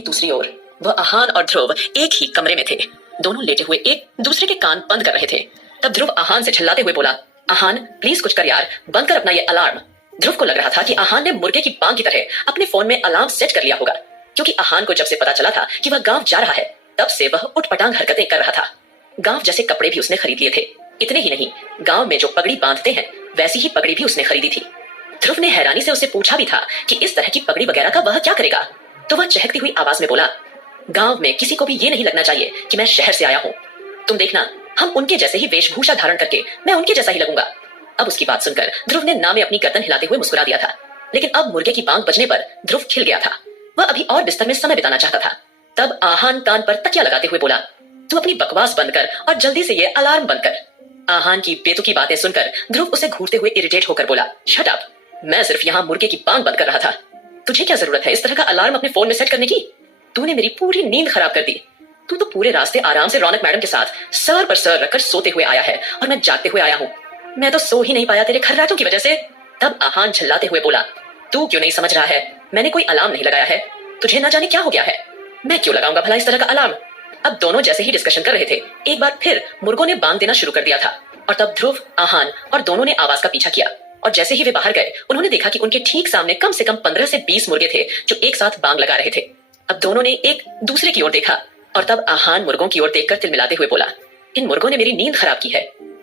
दूसरी ओर वह आहान और ध्रुव एक ही कमरे में थे। दोनों लेटे हुए एक दूसरे के कान बंद कर रहे थे। तब ध्रुव आहान से चिल्लाते हुए बोला, आहान प्लीज कुछ कर यार, बंद कर अपना ये अलार्म। ध्रुव को लग रहा था कि आहान ने मुर्गे की बांग की तरह अपने फोन में अलार्म सेट कर लिया होगा, क्योंकि आहान को जब से पता चला था कि वह गांव जा रहा है तब से वह उठपटांग हरकतें कर रहा था। गांव जैसे कपड़े भी उसने खरीद लिए थे। इतने ही नहीं, गांव में जो पगड़ी बांधते हैं वैसी ही पगड़ी भी उसने खरीदी थी। ध्रुव ने हैरानी से उससे पूछा भी था कि इस तरह की पगड़ी वगैरह का वह क्या करेगा, तो वह चहकती हुई आवाज में बोला, गांव में किसी को भी ये नहीं लगना चाहिए कि मैं शहर से आया हूं। तुम देखना, हम उनके जैसे ही वेशभूषा धारण करके मैं उनके जैसा ही लगूंगा। अब उसकी बात सुनकर ध्रुव ने ना में अपनी गर्दन हिलाते हुए मुस्कुरा दिया था, लेकिन अब मुर्गे की बांग बजने पर ध्रुव खिल गया था। वह अभी और बिस्तर में समय बिताना चाहता था। तब आहान कान पर तकिया लगाते हुए बोला, तू अपनी बकवास बंद कर और जल्दी से ये अलार्म बंद कर। आहान की बेतुकी बातें सुनकर ध्रुव उसे घूरते हुए इरिटेट होकर बोला, शट अप, मैं सिर्फ यहाँ मुर्गे की बांग बंद कर रहा था। तुझे क्या जरूरत है इस तरह का अलार्म अपने फोन में सेट करने की? तूने मेरी पूरी नींद खराब कर दी। तू तो पूरे रास्ते आराम से रौनक मैडम के साथ सर पर सर रखकर सोते हुए आया है और मैं जागते हुए आया हूँ। मैं तो सो ही नहीं पाया तेरे खर्राटों की वजह से। तब आहान झल्लाते हुए बोला, तू क्यों नहीं समझ रहा है, मैंने कोई अलार्म नहीं लगाया है। तुझे ना जाने क्या हो गया है, मैं क्यों लगाऊंगा भला इस तरह का अलार्म। अब दोनों जैसे ही डिस्कशन कर रहे थे, एक बार फिर मुर्गों ने बांग देना शुरू कर दिया था और तब ध्रुव, आहान और दोनों ने आवाज का पीछा किया और जैसे ही वे बाहर गए उन्होंने देखा कि उनके ठीक सामने कम से कम 15 से 20 मुर्गे थे जो एक साथ बांग लगा रहे थे। अब दोनों ने एक दूसरे की ओर देखा और तब आहान मुर्गों की ओर देखकर तिलमिलाते हुए बोला, इन मुर्गों ने मेरी नींद खराब की है।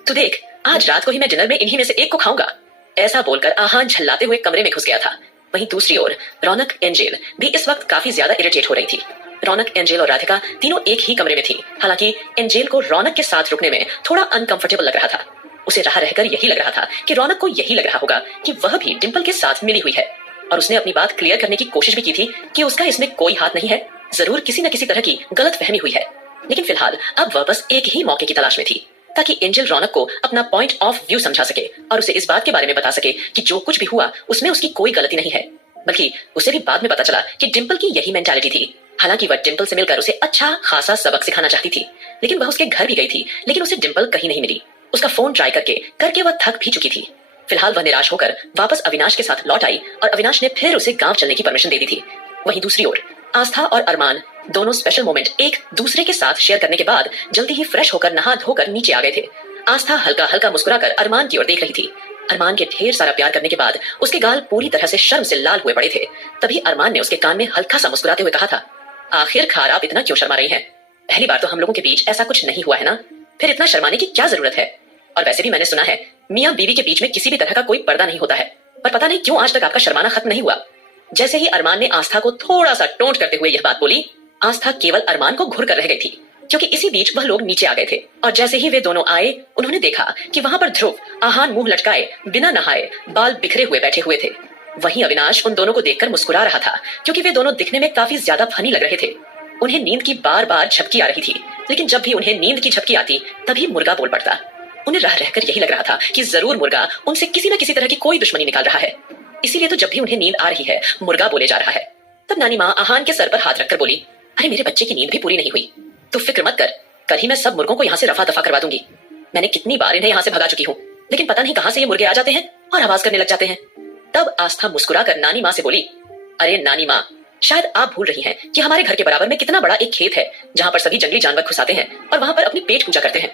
तू देख, आज रात को ही मैं डिनर में इन्हीं में से एक को खाऊंगा। ऐसा बोलकर आहान झल्लाते हुए कमरे में घुस गया था। वहीं दूसरी ओर रौनक, एंजेल भी इस वक्त काफी ज्यादा इरिटेट हो रही थी। रौनक, एंजेल और राधिका तीनों एक ही कमरे में थी। हालांकि एंजेल को रौनक के साथ रुकने में थोड़ा अनकंफर्टेबल लग रहा था। उसे रहा रहकर यही लग रहा था कि रौनक को यही लग रहा होगा कि वह भी डिंपल के साथ मिली हुई है और उसने अपनी बात क्लियर करने की कोशिश भी की थी कि उसका इसमें कोई हाथ नहीं है, जरूर किसी न किसी तरह की गलत फहमी हुई है। लेकिन फिलहाल अब वह बस एक ही मौके की तलाश में थी ताकि एंजल रौनक को अपना पॉइंट ऑफ व्यू समझा सके और उसे इस बात के बारे में बता सके कि जो कुछ भी हुआ उसमें उसकी कोई गलती नहीं है। बल्कि उसे भी बाद में पता चला कि डिंपल की यही मेंटालिटी थी। हालांकि वह डिंपल से मिलकर उसे अच्छा खासा सबक सिखाना चाहती थी, लेकिन वह उसके घर भी गई थी, लेकिन उसे डिंपल कहीं नहीं मिली। उसका फोन ट्राई करके वह थक भी चुकी थी। फिलहाल वह निराश होकर वापस अविनाश के साथ लौट आई और अविनाश ने फिर उसे गांव चलने की परमिशन दे दी थी। वहीं दूसरी ओर आस्था और अरमान दोनों स्पेशल मोमेंट एक दूसरे के साथ शेयर करने के बाद जल्दी ही फ्रेश होकर नहा धोकर नीचे आ गए थे। आस्था हल्का हल्का मुस्कुराकर अरमान की ओर देख रही थी। अरमान के ढेर सारा प्यार करने के बाद उसके गाल पूरी तरह से शर्म से लाल हुए पड़े थे। तभी अरमान ने उसके कान में हल्का सा मुस्कुराते हुए कहा था, आखिरकार आप इतना क्यों शर्मा रही हैं? पहली बार तो हम लोगों के बीच ऐसा कुछ नहीं हुआ है ना, फिर इतना शर्माने की क्या जरूरत है? और वैसे भी मैंने सुना है मियां बीवी के बीच में किसी भी तरह का कोई पर्दा नहीं होता है, पर पता नहीं क्यों आज तक आपका शर्माना खत्म नहीं हुआ। जैसे ही अरमान ने आस्था को थोड़ा सा टोंट करते हुए यह बात बोली, आस्था केवल अरमान को घूर कर रह गई थी, क्योंकि इसी बीच वह लोग नीचे आ गए थे और जैसे ही वे दोनों आए उन्होंने देखा कि वहां पर ध्रुव आहान मुंह लटकाए बिना नहाए बाल बिखरे हुए बैठे हुए थे। वहीं अविनाश उन दोनों को देखकर मुस्कुरा रहा था, क्योंकि वे दोनों दिखने में काफी ज्यादा फनी लग रहे थे। उन्हें नींद की बार बार झपकी आ रही थी, लेकिन जब भी उन्हें नींद की झपकी आती तभी मुर्गा बोल पड़ता। उन्हें रह रहकर यही लग रहा था कि जरूर मुर्गा उनसे किसी न किसी तरह की कोई दुश्मनी निकाल रहा है, इसीलिए तो जब भी उन्हें नींद आ रही है मुर्गा बोले जा रहा है। तब नानी माँ आहान के सर पर हाथ रखकर बोली, अरे मेरे बच्चे की नींद भी पूरी नहीं हुई, तू फिक्र मत कर, कल ही मैं सब मुर्गों को यहाँ से रफा दफा करवा दूंगी। मैंने कितनी बार इन्हें यहाँ से भगा चुकी हूँ, लेकिन पता नहीं कहाँ से ये मुर्गे आ जाते हैं और आवाज करने लग जाते हैं। तब आस्था मुस्कुराकर नानी माँ से बोली, अरे नानी माँ, शायद आप भूल रही हैं कि हमारे घर के बराबर में कितना बड़ा एक खेत है जहाँ पर सभी जंगली जानवर घुस आते हैं और वहां पर अपनी पेट पूजा करते हैं।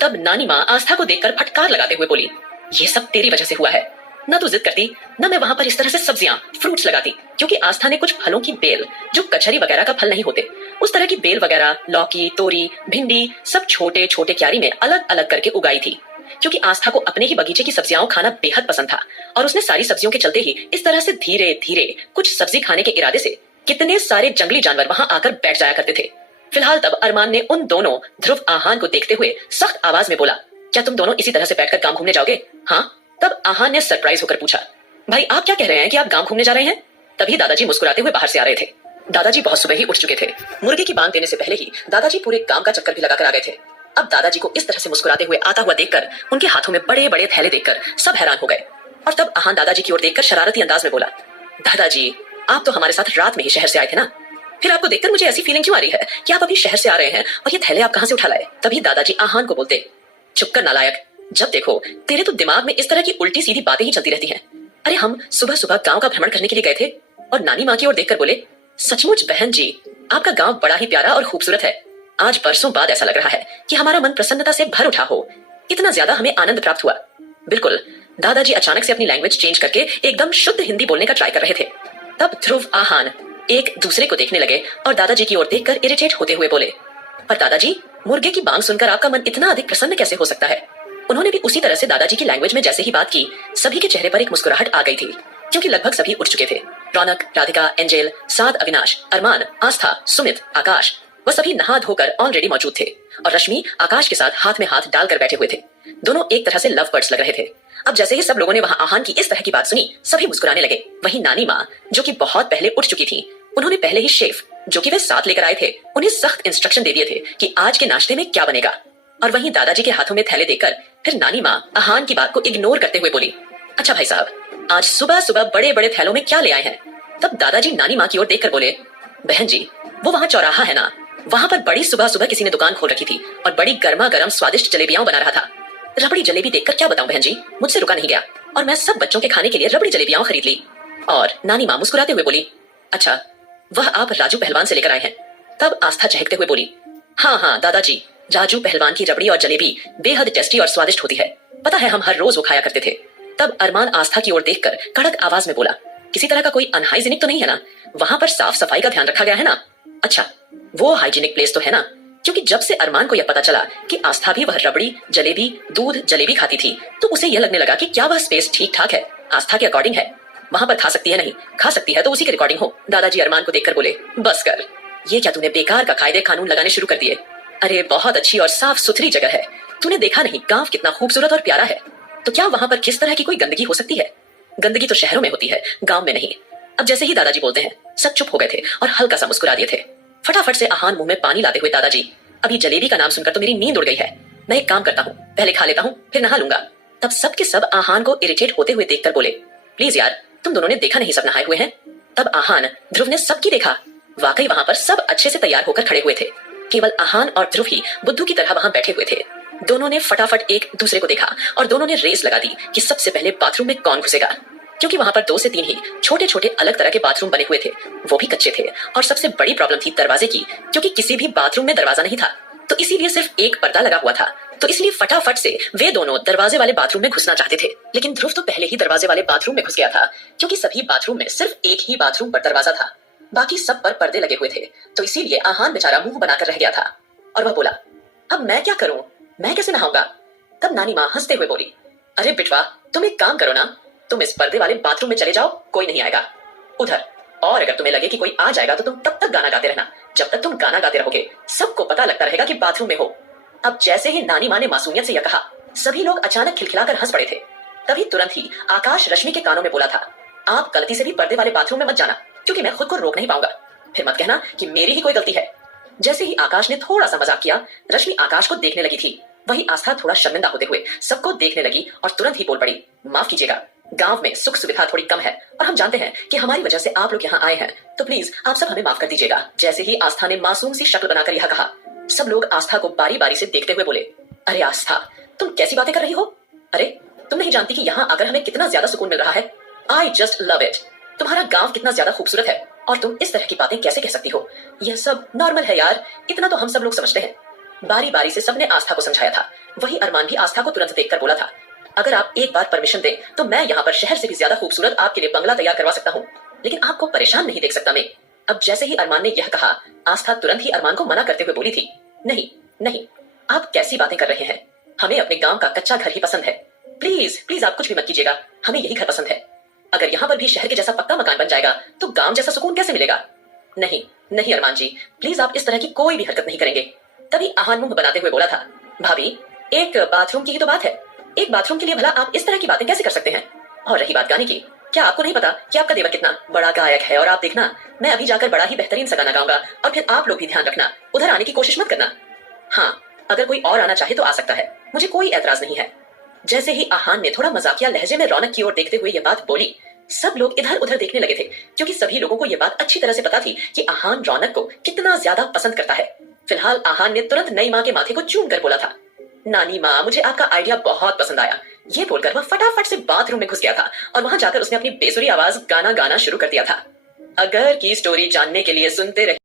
तब नानी माँ आस्था को देखकर फटकार लगाते हुए बोली, ये सब तेरी वजह से हुआ है, न तू जिद करती न मैं वहां पर इस तरह से सब्जियां फ्रूट्स लगाती, क्योंकि आस्था ने कुछ फलों की बेल जो कचहरी वगैरह का फल नहीं होते उस तरह की बेल वगैरह, लौकी, तोरी, भिंडी सब छोटे छोटे क्यारी में अलग अलग करके उगाई थी, क्योंकि आस्था को अपने ही बगीचे की सब्जियां खाना बेहद पसंद था और उसने सारी सब्जियों के चलते ही इस तरह से धीरे धीरे कुछ सब्जी खाने के इरादे से कितने सारे जंगली जानवर वहां आकर बैठ जाया करते थे। फिलहाल तब अरमान ने उन दोनों ध्रुव आहान को देखते हुए सख्त आवाज में बोला, क्या तुम दोनों इसी तरह से बैठकर गांव घूमने जाओगे? हाँ। तब आहान ने सरप्राइज होकर पूछा, भाई आप क्या कह रहे हैं कि आप गांव घूमने जा रहे हैं? तभी दादाजी मुस्कुराते हुए बाहर से आ रहे थे। दादाजी बहुत सुबह ही उठ चुके थे। मुर्गे की बांग देने से पहले ही दादाजी पूरे गांव का चक्कर भी लगाकर आ गए थे। अब दादाजी को इस तरह से मुस्कुराते हुए आता हुआ देखकर, उनके हाथों में बड़े बड़े थैले देखकर सब हैरान हो गए। और तब आहान दादाजी की ओर देखकर शरारती अंदाज में बोला, दादाजी आप तो हमारे साथ रात में ही शहर से आए थे ना, फिर आपको देखकर मुझे ऐसी फीलिंग क्यों आ रही है कि आप अभी शहर से आ रहे हैं और ये थैले आप कहां से उठा लाए? तभी दादाजी आहान को बोलते, चुप कर नालायक, जब देखो तेरे तो दिमाग में इस तरह की उल्टी सीधी बातें ही चलती रहती हैं। अरे हम सुबह सुबह गांव का भ्रमण करने के लिए गए थे। और नानी माँ की ओर देखकर बोले, सचमुच बहन जी, आपका गांव बड़ा ही प्यारा और खूबसूरत है। आज बरसों बाद ऐसा लग रहा है कि हमारा मन प्रसन्नता से भर उठा हो। इतना ज्यादा हमें आनंद प्राप्त हुआ। बिल्कुल, दादाजी अचानक से अपनी लैंग्वेज चेंज करके एकदम शुद्ध हिंदी बोलने का ट्राई कर रहे थे। तब ध्रुव, आहान एक दूसरे को देखने लगे और दादाजी की ओर देखकर इरिटेट होते हुए बोले, पर दादाजी, मुर्गे की बांग सुनकर आपका मन इतना अधिक प्रसन्न कैसे हो सकता है? उन्होंने भी उसी तरह से दादाजी की लैंग्वेज में जैसे ही बात की, सभी के चेहरे पर एक मुस्कुराहट आ गई थी, क्योंकि लगभग सभी उठ चुके थे। रौनक, राधिका, एंजेल, साद, अविनाश, अरमान, आस्था, सुमित, आकाश, वह सभी नहा धोकर ऑलरेडी मौजूद थे और रश्मि आकाश के साथ हाथ में हाथ डालकर बैठे हुए थे। दोनों एक तरह से लव बर्ड्स लग रहे थे। अब जैसे ही सब लोगों ने वहां आहान की इस तरह की बात सुनी, सभी मुस्कुराने लगे। वहीं नानी माँ, जो कि बहुत पहले उठ चुकी थी, उन्होंने पहले ही शेफ, जो कि वे साथ लेकर आए थे, उन्हें सख्त इंस्ट्रक्शन दे दिए थे कि आज के नाश्ते में क्या बनेगा। और वहीं दादाजी के हाथों में थैले देखकर फिर नानी माँ आहान की बात को इग्नोर करते हुए बोली, अच्छा भाई साहब, आज सुबह सुबह बड़े बड़े थैलों में क्या ले आए हैं? तब दादाजी नानी माँ की ओर देखकर बोले, बहन जी, वो वहां चौराहा है ना, वहां पर बड़ी सुबह सुबह किसी ने दुकान खोल रखी थी और बड़ी गर्मा गर्म स्वादिष्ट जलेबियां बना रहा था। रबड़ी जलेबी देखकर क्या बताऊं बहन जी, मुझसे रुका नहीं गया और मैं सब बच्चों के खाने के लिए रबड़ी जलेबियां खरीद ली। और नानी माँ मुस्कुराते हुए बोली, अच्छा, वह आप राजू पहलवान से लेकर आए हैं? तब आस्था चहकते हुए बोली, हाँ हाँ दादाजी, राजू पहलवान की रबड़ी और जलेबी बेहद टेस्टी और स्वादिष्ट होती है, पता है हम हर रोज वो खाया करते थे। तब अरमान आस्था की ओर देखकर कड़क आवाज में बोला, किसी तरह का कोई अनहाइजीनिक तो नहीं है ना? वहां पर साफ सफाई का ध्यान रखा गया है ना? अच्छा, वो हाइजीनिक प्लेस तो है ना? क्योंकि जब से अरमान को यह पता चला कि आस्था भी वह रबड़ी, जलेबी, दूध, जलेबी खाती थी, तो उसे यह लगने लगा कि क्या वह स्पेस ठीक ठाक है, आस्था के अकॉर्डिंग है। वहां पर खा सकती है नहीं, खा सकती है तो उसी के रिकॉर्डिंग हो। दादाजी अरमान को देखकर बोले, बस कर, ये क्या तूने बेकार का कायदे कानून लगाने शुरू कर दिए? अरे बहुत अच्छी और साफ सुथरी जगह है, तूने देखा नहीं गांव कितना खूबसूरत और प्यारा है, तो क्या वहां पर किस तरह की कोई गंदगी हो सकती है? गंदगी तो शहरों में होती है, गांव में नहीं। अब जैसे ही दादाजी बोलते हैं, सब चुप हो गए थे और हल्का सा मुस्कुरा दिए थे। फटाफट से आहान मुंह में पानी लाते हुए, दादाजी, अभी जलेबी का नाम सुनकर तो मेरी नींद उड़ गई है, मैं एक काम करता हूँ, पहले खा लेता हूँ फिर नहा लूंगा। तब सब के सब आहान को इरिटेट होते हुए देखकर बोले, प्लीज यार, तुम दोनों ने देखा नहीं सब नहाए हुए हैं? तब आहान, ध्रुव ने सबकी देखा, वाकई वहां पर सब अच्छे से तैयार होकर खड़े हुए थे। केवल आहान और ध्रुव ही बुद्धू की तरह वहां बैठे हुए थे। दोनों ने फटाफट एक दूसरे को देखा और दोनों ने रेस लगा दी कि सबसे पहले बाथरूम में कौन घुसेगा, क्योंकि वहां पर 2 से 3 ही छोटे छोटे अलग तरह के बाथरूम बने हुए थे, वो भी कच्चे थे। और सबसे बड़ी प्रॉब्लम थी दरवाजे की, क्योंकि किसी भी बाथरूम में दरवाजा नहीं था, तो इसीलिए सिर्फ एक पर्दा लगा हुआ था। तो इसलिए फटाफट से वे दोनों दरवाजे वाले बाथरूम में घुसना चाहते थे। लेकिन ध्रुव तो पहले ही दरवाजे वाले बाथरूम में घुस गया था, क्योंकि सभी बाथरूम में सिर्फ एक ही बाथरूम पर दरवाजा था, बाकी सब पर पर्दे लगे हुए थे। तो इसीलिए आहान बेचारा मुंह बनाकर रह गया था और वह बोला, अब मैं क्या करूं, मैं कैसे नहाऊंगा? तब नानी माँ हंसते हुए बोली, अरे बिटवा, तुम एक काम करो ना, तुम इस पर्दे वाले बाथरूम में चले जाओ, कोई नहीं आएगा उधर। और अगर तुम्हें लगे कि कोई आ जाएगा तो तुम तब तक गाना गाते रहना, जब तक तुम गाना गाते रहोगे सबको पता लगता रहेगा कि बाथरूम में हो। अब जैसे ही नानी माँ ने मासूमियत से यह कहा, सभी लोग अचानक खिलखिलाकर हंस पड़े थे। तभी तुरंत ही आकाश रश्मि के कानों में बोला था, आप गलती से भी पर्दे वाले बाथरूम में मत जाना, क्योंकि मैं खुद को रोक नहीं पाऊंगा, फिर मत कहना कि मेरी ही कोई गलती है। जैसे ही आकाश ने थोड़ा सा मजाक किया, रश्मि आकाश को देखने लगी थी, वही आस्था थोड़ा शर्मिंदा होते हुए सबको देखने लगी और तुरंत ही बोल पड़ी, माफ कीजिएगा, गांव में सुख सुविधा थोड़ी कम है और हम जानते हैं कि हमारी वजह से आप लोग यहाँ आए हैं, तो प्लीज आप सब हमें माफ कर दीजिएगा। जैसे ही आस्था ने मासूम सी शक्ल बनाकर यह कहा, सब लोग आस्था को बारी बारी से देखते हुए बोले, अरे आस्था, तुम कैसी बातें कर रही हो? अरे तुम नहीं जानती कि यहाँ आकर हमें कितना ज्यादा सुकून मिल रहा है? I just love it. तुम्हारा गांव कितना ज्यादा खूबसूरत है और तुम इस तरह की बातें कैसे कह सकती हो? यह सब नॉर्मल है यार, इतना तो हम सब लोग समझते हैं। बारी बारी से सबने आस्था को समझाया था। वही अरमान भी आस्था को तुरंत देखकर बोला था, अगर आप एक बार परमिशन दें तो मैं यहाँ पर शहर से भी ज्यादा खूबसूरत आपके लिए बंगला तैयार करवा सकता हूँ, लेकिन आपको परेशान नहीं देख सकता मैं। अब जैसे ही अरमान ने यह कहा, आस्था तुरंत ही अरमान को मना करते हुए बोली थी, नहीं नहीं, आप कैसी बातें कर रहे हैं? हमें अपने गांव का कच्चा घर ही पसंद है, प्लीज प्लीज आप कुछ भी मत कीजिएगा, हमें यही घर पसंद है। अगर यहाँ पर भी शहर के जैसा पक्का मकान बन जाएगा तो गांव जैसा सुकून कैसे मिलेगा? नहीं नहीं अरमान जी, प्लीज आप इस तरह की कोई भी हरकत नहीं करेंगे। तभी आहान मुंह बनाते हुए बोला था, भाभी, एक बाथरूम की ही तो बात है, एक बाथरूम के लिए भला आप इस तरह की बातें कैसे कर सकते हैं? और रही बात गाने की, क्या आपको नहीं पता कि आपका देवर कितना बड़ा गायक है? और आप देखना, मैं अभी जाकर बड़ा ही बेहतरीन सा गाना गाऊंगा और फिर आप लोग भी ध्यान रखना, उधर आने की कोशिश मत करना। हाँ, अगर कोई और आना चाहे तो आ सकता है, मुझे कोई एतराज नहीं है। जैसे ही आहान ने थोड़ा मजाकिया लहजे में रौनक की ओर देखते हुए यह बात बोली, सब लोग इधर उधर देखने लगे थे, क्योंकि सभी लोगों को यह बात अच्छी तरह से पता थी कि आहान रौनक को कितना ज्यादा पसंद करता है। फिलहाल आहान ने तुरंत नई माँ के माथे को चूम कर बोला था, नानी माँ, मुझे आपका आइडिया बहुत पसंद आया। ये बोलकर वह फटाफट से बाथरूम में घुस गया था और वहां जाकर उसने अपनी बेसुरी आवाज गाना गाना शुरू कर दिया था। अगर की स्टोरी जानने के लिए सुनते रहे।